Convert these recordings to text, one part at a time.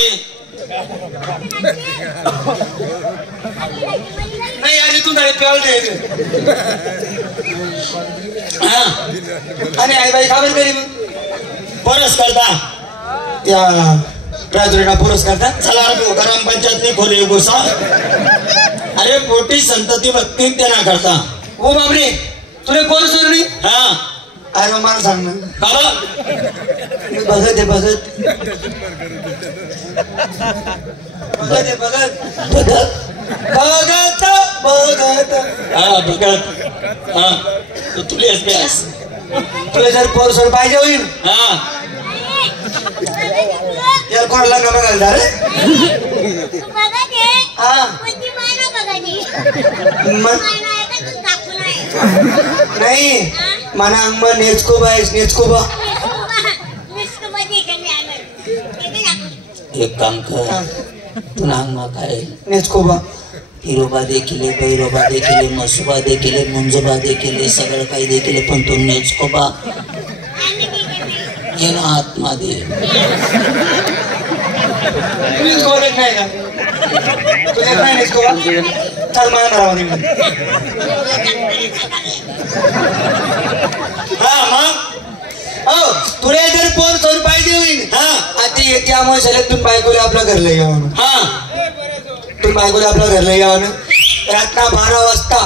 नहीं यार तू तारे प्याल दे हाँ अरे आई भाई खबर करी पोरस करता या राजुरीना पोरस करता चला ग्रामपंचायत ने खोले गोसा अरे पोटी संतती भक्ती त्यांना करता ओ बापरे तुले कोण सोडली हाँ अरे मला सांग ना बाबा बघत आहे बघत हाँ भगत हाँ तो तुले अभ्यास तुला जर पोरसोड पाहिजे होईल हाँ यार कोणाला का बघायला रे हाँ नाही मना अंगमा नेचकोबा नेचकोबा एक काम कर तू अंगमा काय नेचकोबा हिरोबा देखिले बैरोबा देखिले मसुबा देखिले मुंजोबा देखिले सगळं काही देखिले पण तू नेचकोबा ये ना आत्मा दे नेचकोबा देख नाही का तू देख नाही नेचकोबा चल मला राहू दे हाँ हाँ ओ तुला जर पोरसोड पाहिजे होईल हाँ आता त्यामुळे शाळेतून बायकोले आपल्या घरला यावं हाँ तुम्ही बायकोले आपल्या घरला यावं रात्रा 12 वाजता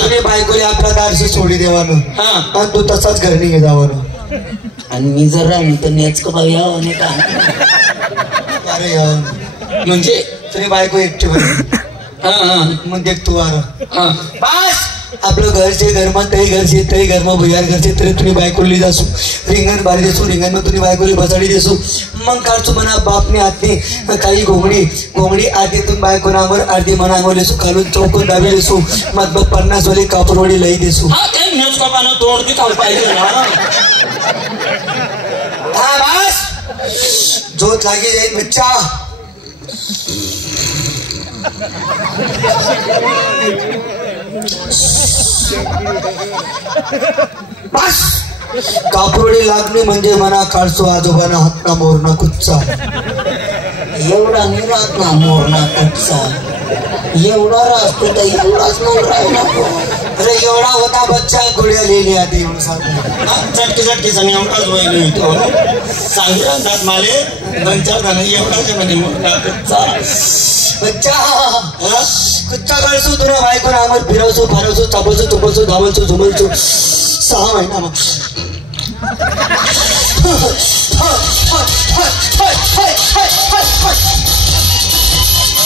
तुम्ही बायकोले आपल्या दारशी सोडी देवानं हाँ पण तू तसाच घर निघे जावं आणि मी जर राहिलो तर नेचकोबा यावं नाही का अरे यावं म्हणजे तुझी बायको एकटी बरं हाँ हाँ मग देख तू आर हाँ बस आपलं घरचे घरमा तई घरचे तई घरमा भुयार घरचे तरी तुम्ही बायकोली जासू रिंगण बारी देसू रिंगण मग तुम्ही बायकोली बसाडी देसू मग काढसू म्हणा बापने हातने काही घोंगडी आधीतून बायको नांगर अर्धी मनांगो लेसू खालून चौकून दाबी देसू मग 50 वाली कापडवडी लई देसू हाँ ते नेचकोबानं तोड की खाऊ पाहिजे ना हा बस झोत लागी जाईल बच्चा बस कापरोडी लागणे म्हणजे मना काढसो आजोबाना हातना मोरणा कुच्चा एवढा निरात ना मोरणा कुठचा एवढा राहतो तर एवढाच मोर राहिला अरे एवढा होता बच्चा गोळ्या लिहिली आधी एवढं सांग चटकी सनी एवढाच वैली होतो सांगू राहतात माले 2-4 जण एवढाच म्हणे मोरणा कुठचा बच्चा कुच्चा काढसो तुला बायको नामर फिरवसो फारवसो चापवसो चुपवसो धावसो झुमलसो 6 महिना मग